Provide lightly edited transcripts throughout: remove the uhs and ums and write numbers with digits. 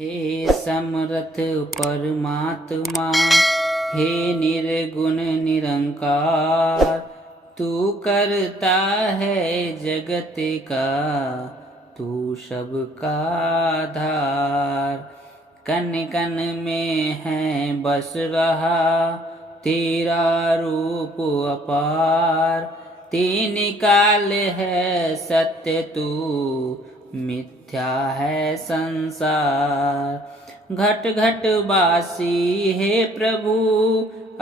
हे समर्थ परमात्मा, हे निर्गुण निरंकार, तू करता है जगत का, तू सबका आधार। कण कण में है बस रहा तेरा रूप अपार, तीन काल है सत्य तू, मिथ्या है संसार। घट घट वासी हे प्रभु,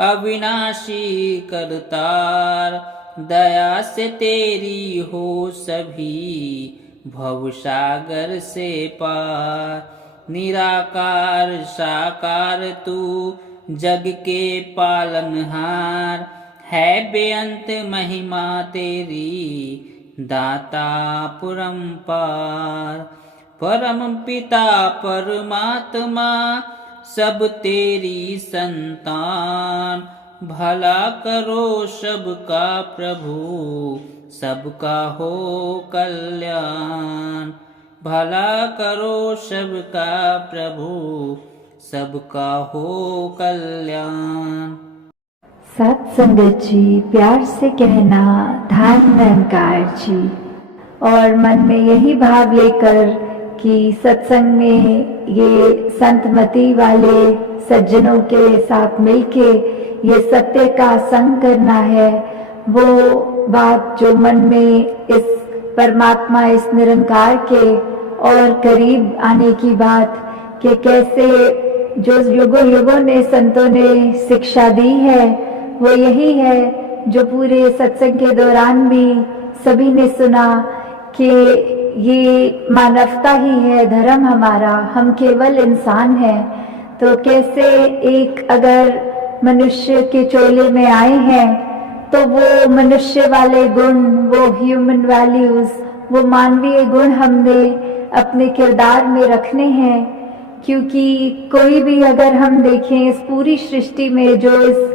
अविनाशी करतार, दया से तेरी हो सभी भवसागर से पार। निराकार साकार तू जग के पालनहार, है बेअंत महिमा तेरी दाता परम्पार। परम पिता परमात्मा सब तेरी संतान, भला करो सबका प्रभु, सबका हो कल्याण। भला करो सबका प्रभु, सबका हो कल्याण। सत्संगत जी, प्यार से कहना ध्यान निरंकार जी, और मन में यही भाव लेकर कि सत्संग में ये संतमति वाले सज्जनों के साथ मिलके ये सत्य का संग करना है। वो बात जो मन में इस परमात्मा, इस निरंकार के और करीब आने की बात, कि कैसे जो युगों युगों ने संतों ने शिक्षा दी है वो यही है जो पूरे सत्संग के दौरान भी सभी ने सुना कि ये मानवता ही है धर्म हमारा, हम केवल इंसान हैं। तो कैसे एक अगर मनुष्य के चोले में आए हैं तो वो मनुष्य वाले गुण, वो ह्यूमन वैल्यूज, वो मानवीय गुण हमने अपने किरदार में रखने हैं। क्योंकि कोई भी अगर हम देखें इस पूरी सृष्टि में जो इस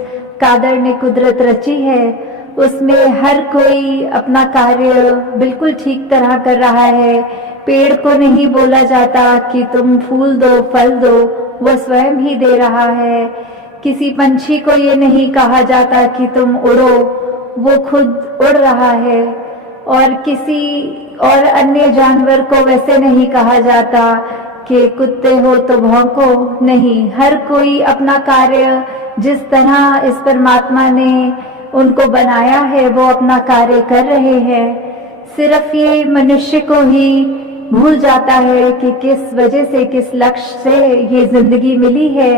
कादर ने कुदरत रची है, उसमें हर कोई अपना कार्य बिल्कुल ठीक तरह कर रहा है। पेड़ को नहीं बोला जाता कि तुम फूल दो, फल दो, वो स्वयं ही दे रहा है। किसी पंछी को ये नहीं कहा जाता कि तुम उड़ो, वो खुद उड़ रहा है। और किसी और अन्य जानवर को वैसे नहीं कहा जाता कि कुत्ते हो तो भौंको, नहीं, हर कोई अपना कार्य जिस तरह इस परमात्मा ने उनको बनाया है वो अपना कार्य कर रहे हैं। सिर्फ ये मनुष्य को ही भूल जाता है कि किस वजह से, किस लक्ष्य से ये जिंदगी मिली है।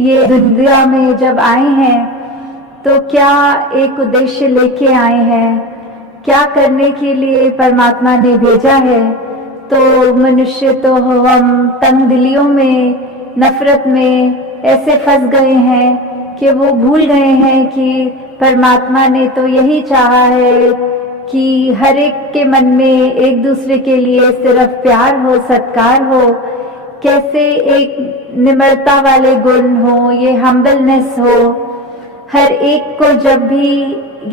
ये दुनिया में जब आए हैं तो क्या एक उद्देश्य लेके आए हैं, क्या करने के लिए परमात्मा ने भेजा है। तो मनुष्य तो हम तंग दिलियों में, नफरत में ऐसे फंस गए हैं कि वो भूल गए हैं कि परमात्मा ने तो यही चाहा है कि हर एक के मन में एक दूसरे के लिए सिर्फ प्यार हो, सत्कार हो। कैसे एक निम्रता वाले गुण हो, ये हम्बलनेस हो। हर एक को जब भी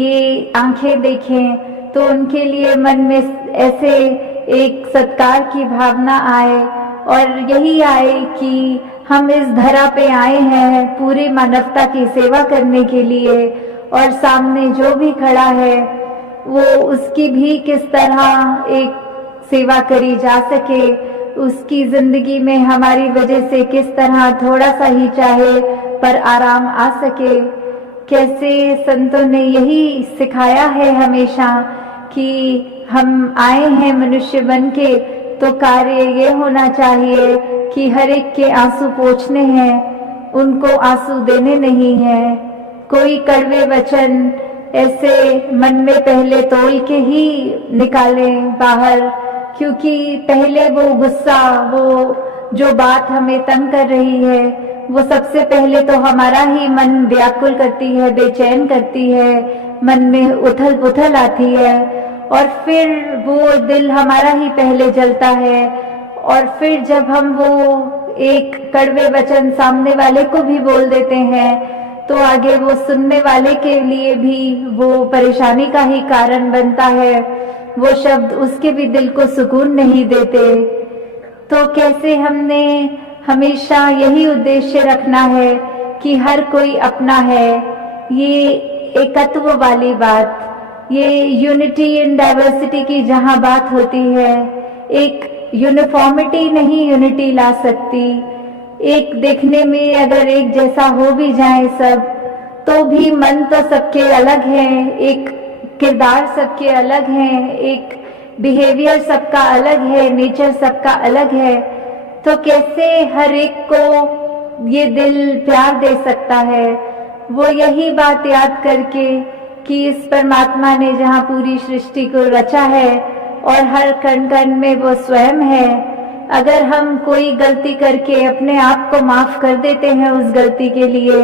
ये आंखें देखें तो उनके लिए मन में ऐसे एक सत्कार की भावना आए, और यही आए कि हम इस धरा पे आए हैं पूरी मानवता की सेवा करने के लिए, और सामने जो भी खड़ा है वो उसकी भी किस तरह एक सेवा करी जा सके, उसकी जिंदगी में हमारी वजह से किस तरह थोड़ा सा ही चाहे पर आराम आ सके। कैसे संतों ने यही सिखाया है हमेशा कि हम आए हैं मनुष्य बन के, तो कार्य ये होना चाहिए कि हर एक के आंसू पोंछने हैं, उनको आंसू देने नहीं है। कोई कड़वे वचन ऐसे मन में पहले तोल के ही निकालें बाहर, क्योंकि पहले वो गुस्सा, वो जो बात हमें तंग कर रही है, वो सबसे पहले तो हमारा ही मन व्याकुल करती है, बेचैन करती है, मन में उथल पुथल आती है, और फिर वो दिल हमारा ही पहले जलता है। और फिर जब हम वो एक कड़वे वचन सामने वाले को भी बोल देते हैं तो आगे वो सुनने वाले के लिए भी वो परेशानी का ही कारण बनता है। वो शब्द उसके भी दिल को सुकून नहीं देते। तो कैसे हमने हमेशा यही उद्देश्य रखना है कि हर कोई अपना है। ये एकत्व वाली बात, ये यूनिटी इन डाइवर्सिटी की जहाँ बात होती है, एक यूनिफॉर्मिटी नहीं यूनिटी ला सकती। एक देखने में अगर एक जैसा हो भी जाए सब, तो भी मन तो सबके अलग है, एक किरदार सबके अलग है, एक बिहेवियर सबका अलग है, नेचर सबका अलग है। तो कैसे हर एक को ये दिल प्यार दे सकता है? वो यही बात याद करके कि इस परमात्मा ने जहाँ पूरी सृष्टि को रचा है और हर कण कण में वो स्वयं है। अगर हम कोई गलती करके अपने आप को माफ कर देते हैं उस गलती के लिए,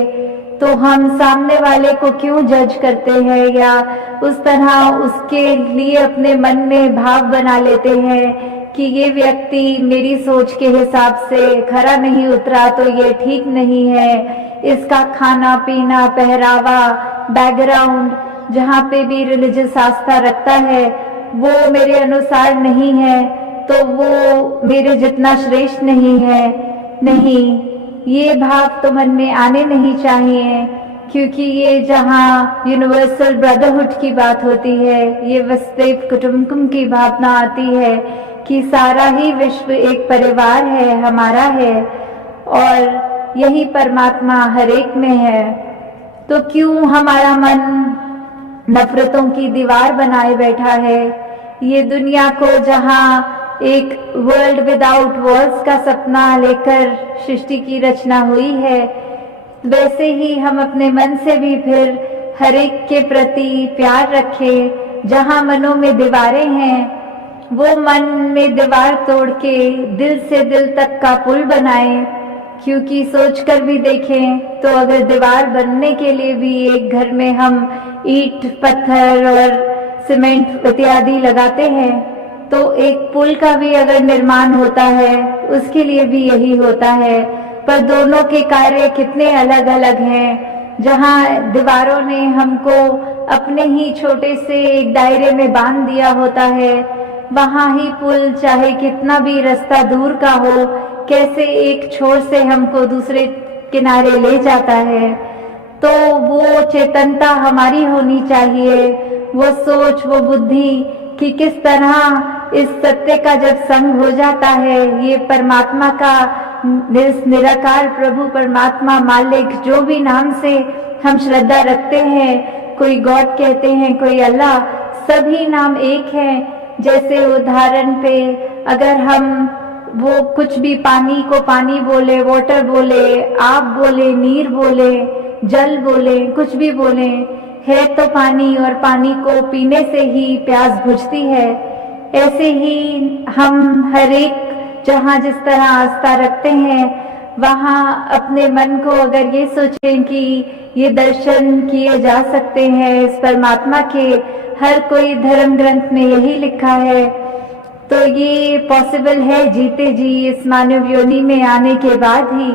तो हम सामने वाले को क्यों जज करते हैं या उस तरह उसके लिए अपने मन में भाव बना लेते हैं कि ये व्यक्ति मेरी सोच के हिसाब से खरा नहीं उतरा तो ये ठीक नहीं है, इसका खाना पीना पहरावा बैकग्राउंड जहाँ पे भी रिलीजियस आस्था रखता है वो मेरे अनुसार नहीं है, तो वो मेरे जितना श्रेष्ठ नहीं है। नहीं, ये भाव तो मन में आने नहीं चाहिए, क्योंकि ये जहाँ यूनिवर्सल ब्रदरहुड की बात होती है, ये वसुदैव कुटुंबकम की भावना आती है कि सारा ही विश्व एक परिवार है, हमारा है और यही परमात्मा हर एक में है। तो क्यों हमारा मन नफरतों की दीवार बनाए बैठा है? ये दुनिया को जहाँ एक वर्ल्ड विदाउट वॉर्स का सपना लेकर सृष्टि की रचना हुई है, वैसे ही हम अपने मन से भी फिर हर एक के प्रति प्यार रखें। जहाँ मनों में दीवारें हैं वो मन में दीवार तोड़ के दिल से दिल तक का पुल बनाएं, क्योंकि सोच कर भी देखें तो अगर दीवार बनने के लिए भी एक घर में हम ईंट पत्थर और सीमेंट इत्यादि लगाते हैं, तो एक पुल का भी अगर निर्माण होता है उसके लिए भी यही होता है। पर दोनों के कार्य कितने अलग अलग हैं। जहाँ दीवारों ने हमको अपने ही छोटे से एक दायरे में बांध दिया होता है, वहाँ ही पुल चाहे कितना भी रास्ता दूर का हो, कैसे एक छोर से हमको दूसरे किनारे ले जाता है। तो वो चेतनता हमारी होनी चाहिए, वो सोच, वो बुद्धि कि किस तरह इस सत्य का जब संग हो जाता है, ये परमात्मा का निराकार प्रभु परमात्मा मालिक जो भी नाम से हम श्रद्धा रखते हैं, कोई गॉड कहते हैं, कोई अल्लाह, सभी नाम एक हैं। जैसे उदाहरण पे अगर हम वो कुछ भी पानी को पानी बोले, वाटर बोले, आप बोले, नीर बोले, जल बोले, कुछ भी बोले, है तो पानी और पानी को पीने से ही प्यास बुझती है। ऐसे ही हम हर एक जहाँ जिस तरह आस्था रखते हैं वहाँ अपने मन को अगर ये सोचें कि ये दर्शन किए जा सकते हैं इस परमात्मा के, हर कोई धर्म ग्रंथ में यही लिखा है, तो ये पॉसिबल है जीते जी इस मानव योनि में आने के बाद ही।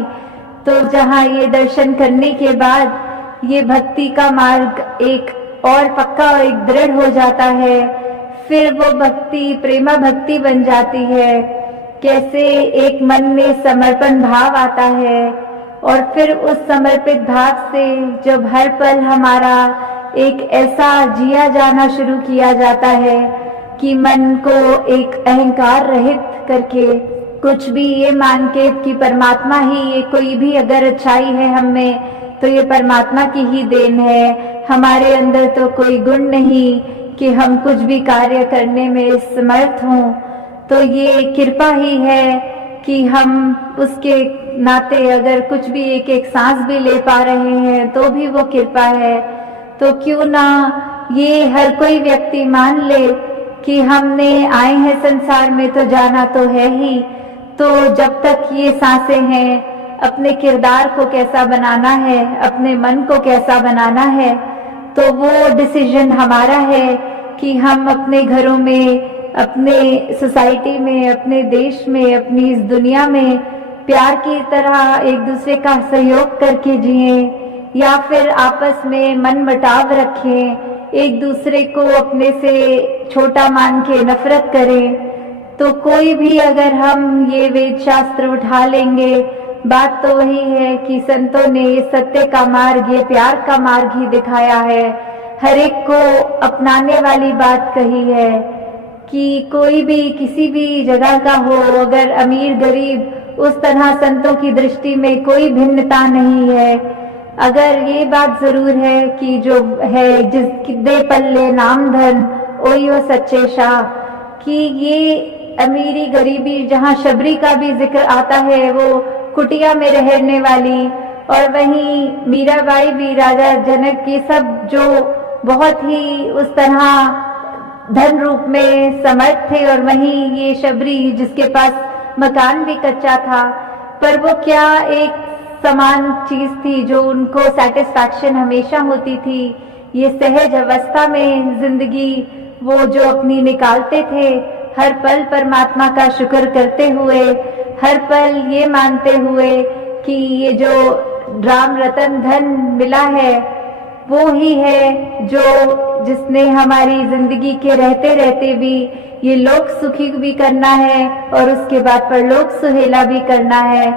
तो जहाँ ये दर्शन करने के बाद ये भक्ति का मार्ग एक और पक्का और एक दृढ़ हो जाता है, फिर वो भक्ति प्रेमा भक्ति बन जाती है। कैसे एक मन में समर्पण भाव आता है और फिर उस समर्पित भाव से जब हर पल हमारा एक ऐसा जिया जाना शुरू किया जाता है कि मन को एक अहंकार रहित करके कुछ भी ये मान के कि परमात्मा ही, ये कोई भी अगर अच्छाई है हम में तो ये परमात्मा की ही देन है, हमारे अंदर तो कोई गुण नहीं कि हम कुछ भी कार्य करने में समर्थ हों, तो ये कृपा ही है कि हम उसके नाते अगर कुछ भी एक एक सांस भी ले पा रहे हैं तो भी वो कृपा है। तो क्यों ना ये हर कोई व्यक्ति मान ले कि हमने आए हैं संसार में तो जाना तो है ही, तो जब तक ये सांसें हैं अपने किरदार को कैसा बनाना है, अपने मन को कैसा बनाना है, तो वो डिसीजन हमारा है कि हम अपने घरों में, अपने सोसाइटी में, अपने देश में, अपनी इस दुनिया में प्यार की तरह एक दूसरे का सहयोग करके जिए या फिर आपस में मन मुटाव रखें, एक दूसरे को अपने से छोटा मान के नफरत करें। तो कोई भी अगर हम ये वेद शास्त्र उठा लेंगे बात तो वही है कि संतों ने ये सत्य का मार्ग, ये प्यार का मार्ग ही दिखाया है, हर एक को अपनाने वाली बात कही है कि कोई भी किसी भी जगह का हो, अगर अमीर गरीब, उस तरह संतों की दृष्टि में कोई भिन्नता नहीं है। अगर ये बात जरूर है कि जो है जिसके पल्ले नाम धन ओयो सच्चे शाह, कि ये अमीरी गरीबी, जहाँ शबरी का भी जिक्र आता है, वो कुटिया में रहने वाली, और वहीं मीराबाई भी, राजा जनक, ये सब जो बहुत ही उस तरह धन रूप में समर्थ थे, और वहीं ये शबरी जिसके पास मकान भी कच्चा था, पर वो क्या एक समान चीज थी जो उनको सेटिस्फैक्शन हमेशा होती थी। ये सहज अवस्था में जिंदगी वो जो अपनी निकालते थे, हर पल परमात्मा का शुक्र करते हुए, हर पल ये मानते हुए कि ये जो राम रतन धन मिला है वो ही है जो जिसने हमारी जिंदगी के रहते रहते भी ये लोक सुखी भी करना है और उसके बाद परलोक सुहेला भी करना है।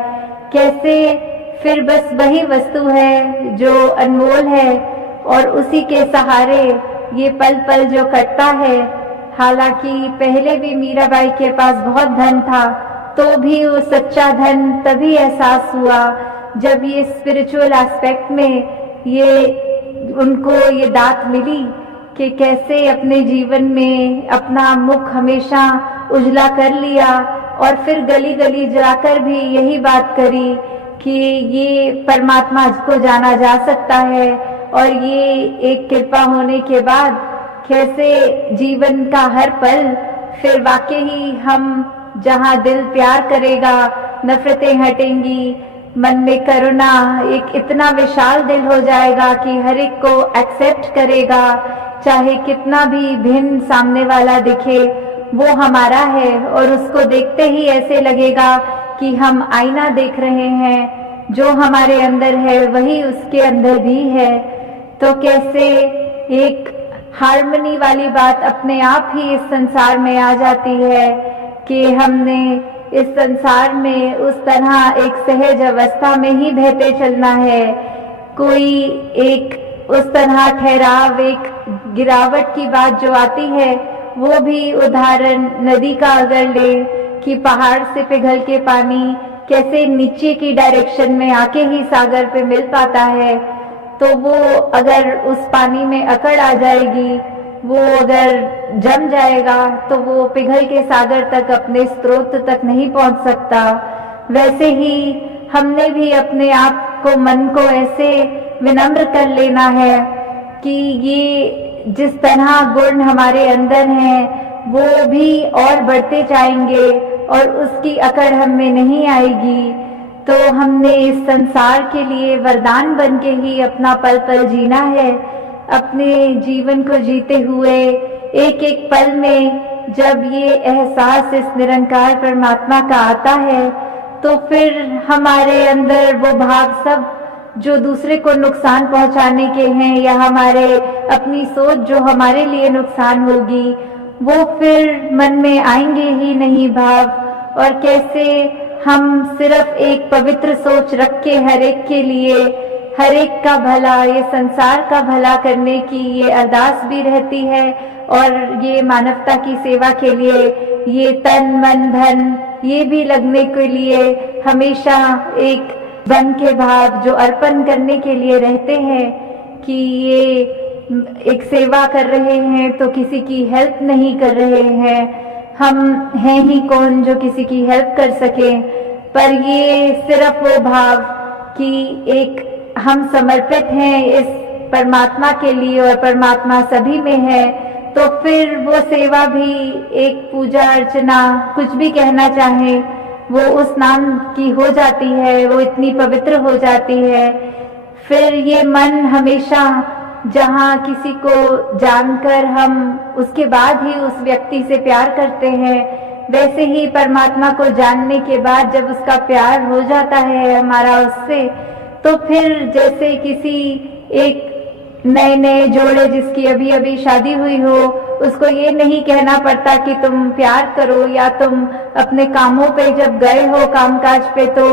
कैसे फिर बस वही वस्तु है जो अनमोल है और उसी के सहारे ये पल पल जो कटता है। हालांकि पहले भी मीराबाई के पास बहुत धन था, तो भी वो सच्चा धन तभी एहसास हुआ जब ये स्पिरिचुअल एस्पेक्ट में ये उनको ये दात मिली कि कैसे अपने जीवन में अपना मुख हमेशा उजला कर लिया और फिर गली गली जाकर भी यही बात करी कि ये परमात्मा को जाना जा सकता है, और ये एक कृपा होने के बाद कैसे जीवन का हर पल फिर वाकई ही हम जहाँ दिल प्यार करेगा नफरतें हटेंगी, मन में करुणा एक इतना विशाल दिल हो जाएगा कि हर एक को एक्सेप्ट करेगा, चाहे कितना भी भिन्न सामने वाला दिखे वो हमारा है, और उसको देखते ही ऐसे लगेगा कि हम आईना देख रहे हैं, जो हमारे अंदर है वही उसके अंदर भी है। तो कैसे एक हार्मनी वाली बात अपने आप ही इस संसार में आ जाती है कि हमने इस संसार में उस तरह एक सहज अवस्था में ही बहते चलना है। कोई एक उस तरह ठहराव, एक गिरावट की बात जो आती है, वो भी उदाहरण नदी का अगर ले कि पहाड़ से पिघल के पानी कैसे नीचे की डायरेक्शन में आके ही सागर पे मिल पाता है, तो वो अगर उस पानी में अकड़ आ जाएगी, वो अगर जम जाएगा तो वो पिघल के सागर तक अपने स्रोत तक नहीं पहुंच सकता। वैसे ही हमने भी अपने आप को, मन को ऐसे विनम्र कर लेना है कि ये जिस तरह गुण हमारे अंदर हैं वो भी और बढ़ते जाएंगे और उसकी अकड़ हम में नहीं आएगी। तो हमने इस संसार के लिए वरदान बन के ही अपना पल पल जीना है। अपने जीवन को जीते हुए एक एक पल में जब ये एहसास इस निरंकार परमात्मा का आता है, तो फिर हमारे अंदर वो भाव सब जो दूसरे को नुकसान पहुंचाने के हैं या हमारे अपनी सोच जो हमारे लिए नुकसान होगी, वो फिर मन में आएंगे ही नहीं भाव। और कैसे हम सिर्फ एक पवित्र सोच रख के हर एक के लिए, हर एक का भला, ये संसार का भला करने की ये अरदास भी रहती है, और ये मानवता की सेवा के लिए ये तन मन धन ये भी लगने के लिए हमेशा एक बन के भाव जो अर्पण करने के लिए रहते हैं कि ये एक सेवा कर रहे हैं तो किसी की हेल्प नहीं कर रहे हैं। हम हैं ही कौन जो किसी की हेल्प कर सके, पर ये सिर्फ वो भाव कि एक हम समर्पित हैं इस परमात्मा के लिए और परमात्मा सभी में है, तो फिर वो सेवा भी एक पूजा अर्चना कुछ भी कहना चाहे वो उस नाम की हो जाती है, वो इतनी पवित्र हो जाती है। फिर ये मन हमेशा जहाँ किसी को जानकर हम उसके बाद ही उस व्यक्ति से प्यार करते हैं, वैसे ही परमात्मा को जानने के बाद जब उसका प्यार हो जाता है हमारा उससे, तो फिर जैसे किसी एक नए नए जोड़े जिसकी अभी अभी शादी हुई हो, उसको ये नहीं कहना पड़ता कि तुम प्यार करो, या तुम अपने कामों पे जब गए हो कामकाज पे तो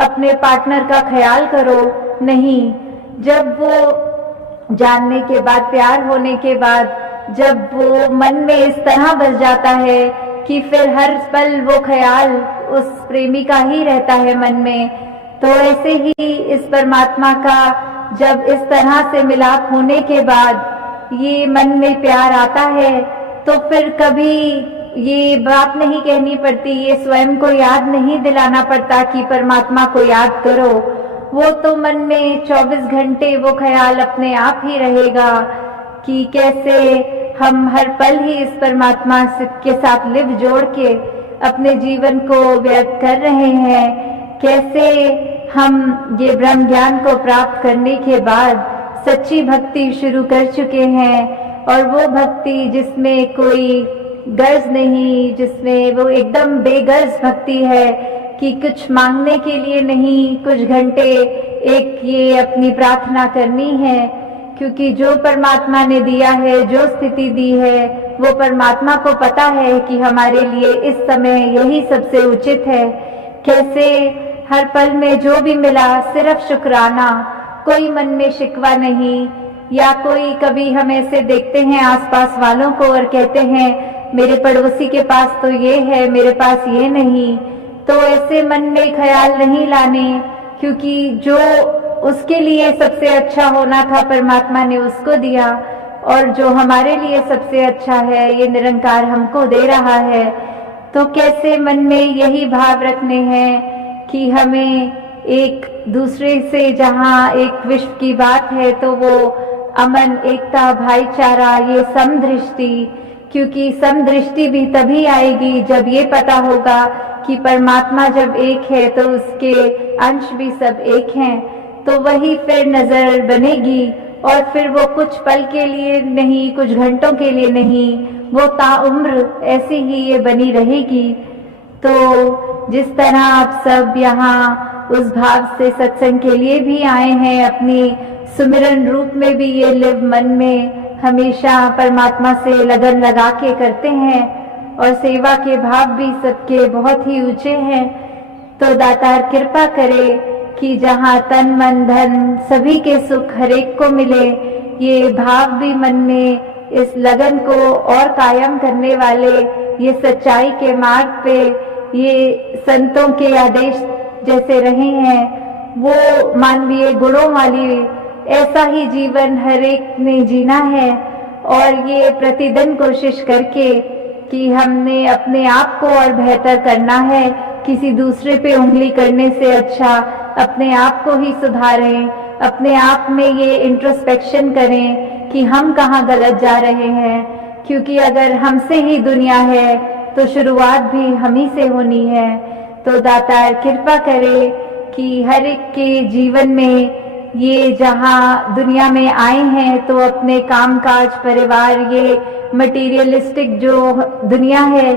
अपने पार्टनर का ख्याल करो। नहीं, जब वो जानने के बाद, प्यार होने के बाद, जब वो मन में इस तरह बस जाता है कि फिर हर पल वो ख्याल उस प्रेमी का ही रहता है मन में, तो ऐसे ही इस परमात्मा का जब इस तरह से मिलाप होने के बाद ये मन में प्यार आता है, तो फिर कभी ये बात नहीं कहनी पड़ती, ये स्वयं को याद नहीं दिलाना पड़ता कि परमात्मा को याद करो। वो तो मन में 24 घंटे वो ख्याल अपने आप ही रहेगा कि कैसे हम हर पल ही इस परमात्मा के साथ लिव जोड़ के अपने जीवन को व्यर्थ कर रहे हैं, कैसे हम ये ब्रह्म ज्ञान को प्राप्त करने के बाद सच्ची भक्ति शुरू कर चुके हैं, और वो भक्ति जिसमें कोई गर्ज नहीं, जिसमें वो एकदम बेगर्ज भक्ति है कि कुछ मांगने के लिए नहीं, कुछ घंटे एक ये अपनी प्रार्थना करनी है, क्योंकि जो परमात्मा ने दिया है, जो स्थिति दी है, वो परमात्मा को पता है कि हमारे लिए इस समय यही सबसे उचित है। कैसे हर पल में जो भी मिला सिर्फ शुक्राना, कोई मन में शिकवा नहीं, या कोई कभी हम ऐसे देखते हैं आसपास वालों को और कहते हैं मेरे पड़ोसी के पास तो ये है, मेरे पास ये नहीं, तो ऐसे मन में ख्याल नहीं लाने, क्योंकि जो उसके लिए सबसे अच्छा होना था परमात्मा ने उसको दिया, और जो हमारे लिए सबसे अच्छा है ये निरंकार हमको दे रहा है। तो कैसे मन में यही भाव रखने हैं कि हमें एक दूसरे से, जहाँ एक विश्व की बात है तो वो अमन, एकता, भाईचारा, ये समदृष्टि, क्योंकि समदृष्टि भी तभी आएगी जब ये पता होगा कि परमात्मा जब एक है तो उसके अंश भी सब एक हैं, तो वही फिर नजर बनेगी, और फिर वो कुछ पल के लिए नहीं, कुछ घंटों के लिए नहीं, वो ताउम्र ऐसी ही ये बनी रहेगी। तो जिस तरह आप सब यहाँ उस भाव से सत्संग के लिए भी आए हैं, अपनी सुमिरन रूप में भी ये लिव मन में हमेशा परमात्मा से लगन लगा के करते हैं, और सेवा के भाव भी सबके बहुत ही ऊंचे हैं। तो दातार कृपा करे कि जहाँ तन मन धन सभी के सुख हरेक को मिले, ये भाव भी मन में इस लगन को और कायम करने वाले, ये सच्चाई के मार्ग पे ये संतों के आदेश जैसे रहे हैं, वो मानवीय गुणों वाली ऐसा ही जीवन हर एक ने जीना है, और ये प्रतिदिन कोशिश करके कि हमने अपने आप को और बेहतर करना है, किसी दूसरे पे उंगली करने से अच्छा अपने आप को ही सुधारें, अपने आप में ये इंट्रोस्पेक्शन करें कि हम कहाँ गलत जा रहे हैं, क्योंकि अगर हमसे ही दुनिया है तो शुरुआत भी हम ही से होनी है। तो दातार कृपा करे कि हर एक के जीवन में ये जहाँ दुनिया में आए हैं तो अपने कामकाज, परिवार, ये मटेरियलिस्टिक जो दुनिया है,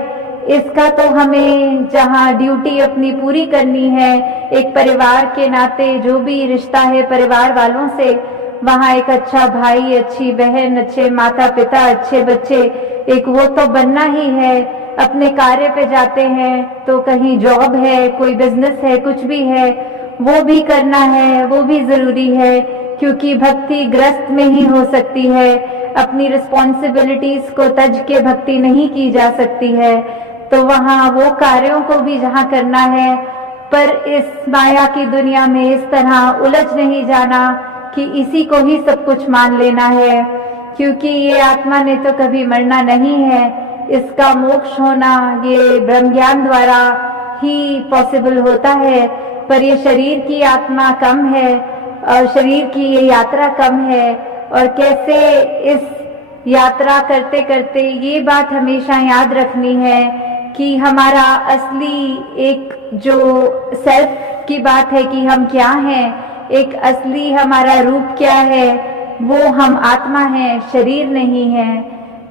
इसका तो हमें जहाँ ड्यूटी अपनी पूरी करनी है, एक परिवार के नाते जो भी रिश्ता है परिवार वालों से, वहाँ एक अच्छा भाई, अच्छी बहन, अच्छे माता पिता, अच्छे बच्चे, एक वो तो बनना ही है। अपने कार्य पे जाते हैं तो कहीं जॉब है, कोई बिजनेस है, कुछ भी है, वो भी करना है, वो भी जरूरी है, क्योंकि भक्ति ग्रस्त में ही हो सकती है, अपनी रिस्पॉन्सिबिलिटीज को तज के भक्ति नहीं की जा सकती है। तो वहाँ वो कार्यों को भी जहाँ करना है, पर इस माया की दुनिया में इस तरह उलझ नहीं जाना कि इसी को ही सब कुछ मान लेना है, क्योंकि ये आत्मा ने तो कभी मरना नहीं है, इसका मोक्ष होना ये ब्रह्म ज्ञान द्वारा ही पॉसिबल होता है। पर ये शरीर की आत्मा कम है और शरीर की ये यात्रा कम है, और कैसे इस यात्रा करते करते ये बात हमेशा याद रखनी है कि हमारा असली एक जो सेल्फ की बात है कि हम क्या हैं, एक असली हमारा रूप क्या है, वो हम आत्मा हैं, शरीर नहीं है।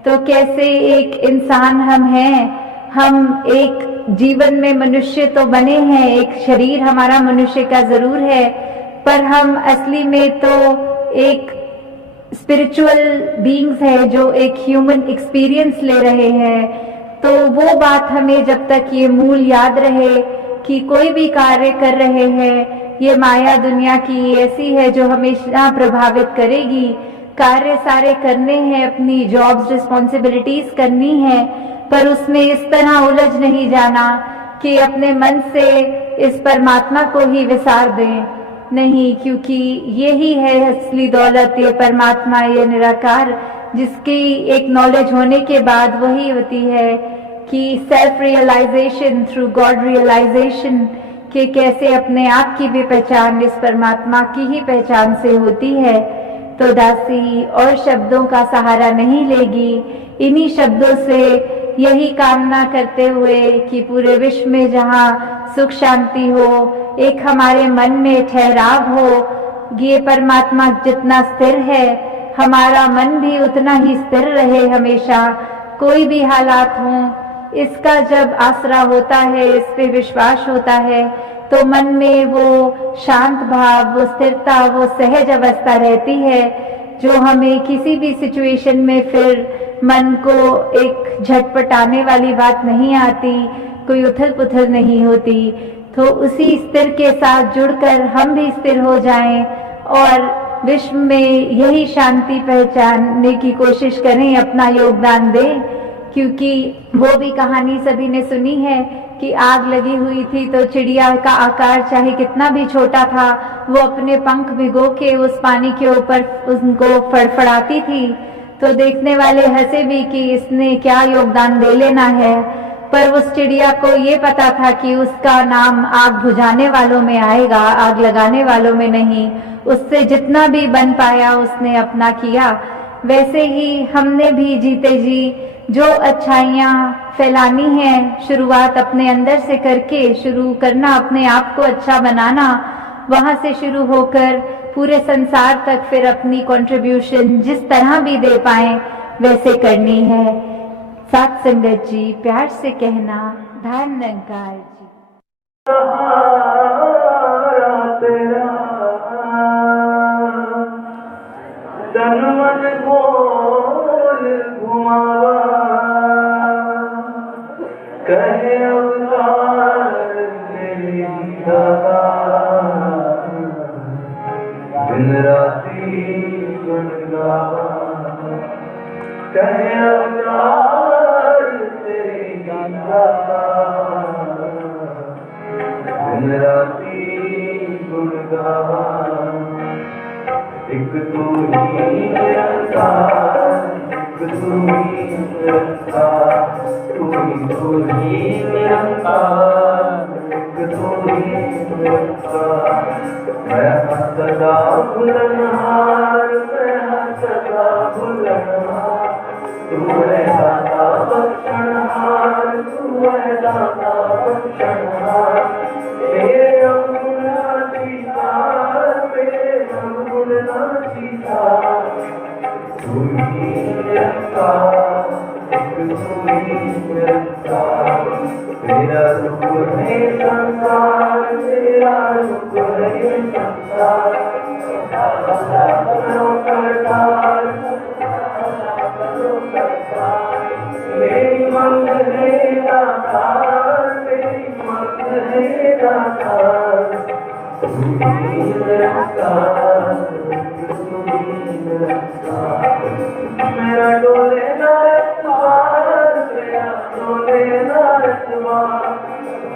तो कैसे एक इंसान हम हैं, हम एक जीवन में मनुष्य तो बने हैं, एक शरीर हमारा मनुष्य का जरूर है, पर हम असली में तो एक स्पिरिचुअल बीइंग्स है जो एक ह्यूमन एक्सपीरियंस ले रहे हैं। तो वो बात हमें जब तक ये मूल याद रहे कि कोई भी कार्य कर रहे हैं, ये माया दुनिया की ऐसी है जो हमेशा प्रभावित करेगी। कार्य सारे करने हैं, अपनी जॉब्स रिस्पॉन्सिबिलिटीज करनी है, पर उसमें इस तरह उलझ नहीं जाना कि अपने मन से इस परमात्मा को ही विसार दें। नहीं, क्योंकि यही है असली दौलत, ये परमात्मा, ये निराकार, जिसकी एक नॉलेज होने के बाद वही होती है कि self realisation through God realisation, कि कैसे अपने आप की भी पहचान इस परमात्मा की ही पहचान से होती है। तो दासी और शब्दों का सहारा नहीं लेगी, इन्हीं शब्दों से यही कामना करते हुए कि पूरे विश्व में जहाँ सुख शांति हो, एक हमारे मन में ठहराव हो, ये परमात्मा जितना स्थिर है हमारा मन भी उतना ही स्थिर रहे हमेशा, कोई भी हालात हों। इसका जब आसरा होता है, इस पे विश्वास होता है, तो मन में वो शांत भाव, वो स्थिरता, वो सहज अवस्था रहती है, जो हमें किसी भी सिचुएशन में फिर मन को एक झटपटाने वाली बात नहीं आती, कोई उथल पुथल नहीं होती। तो उसी स्थिर के साथ जुड़कर हम भी स्थिर हो जाएं और विश्व में यही शांति पहचानने की कोशिश करें, अपना योगदान दें। क्योंकि वो भी कहानी सभी ने सुनी है कि आग लगी हुई थी तो चिड़िया का आकार चाहे कितना भी छोटा था, वो अपने पंख भिगो के उस पानी के ऊपर उनको फड़फड़ाती थी। तो देखने वाले हंसे भी कि इसने क्या योगदान दे लेना है, पर उस चिड़िया को ये पता था कि उसका नाम आग बुझाने वालों में आएगा, आग लगाने वालों में नहीं। उससे जितना भी बन पाया उसने अपना किया। वैसे ही हमने भी जीते जी जो अच्छाइयाँ फैलानी है, शुरुआत अपने अंदर से करके शुरू करना, अपने आप को अच्छा बनाना, वहाँ से शुरू होकर पूरे संसार तक फिर अपनी कंट्रीब्यूशन जिस तरह भी दे पाए वैसे करनी है। साथ संगत जी, प्यार से कहना, धन निरंकार जी। तन मन बोल घुमावा, कहे अवतार तेरी दाता, दिन राती गुण गावा, कहे अवतार तेरी दाता, दिन राती गुण गावा। एक तू ही निरंकार, एक तू ही निरंकार, तू ही निरंकार, एक तू ही निरंकार। मैं सदा बुलनहार, मैं सदा बुलनहार, तू है दाता बख्शनहार, तू है दाता बख्शनहार। तेरे अंगुना जीता, तेरे अंगुना जीता, तू ही निरंकार, तू ही निरंकार। तेरा रूप है संसार, तेरा रूप है संसार। मेरी मंग है दातार, मेरी मंग है दातार, तू ही निरंकार, तू ही निरंकार। मेरा डोले ना एतबार, मेरा डोले ना एतबार।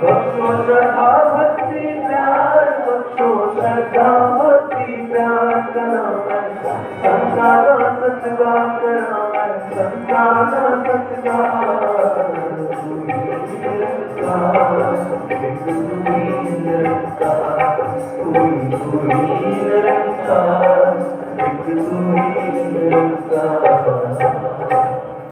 बख्शो श्रद्धा भक्ति प्यार, बख्शो श्रद्धा भक्ति प्यार। करा संसार सतगा, करा संसार सतगा। तू ही निरंकार, तू ही निरंकार, तू ही निरंकार, तू ही निरंकार।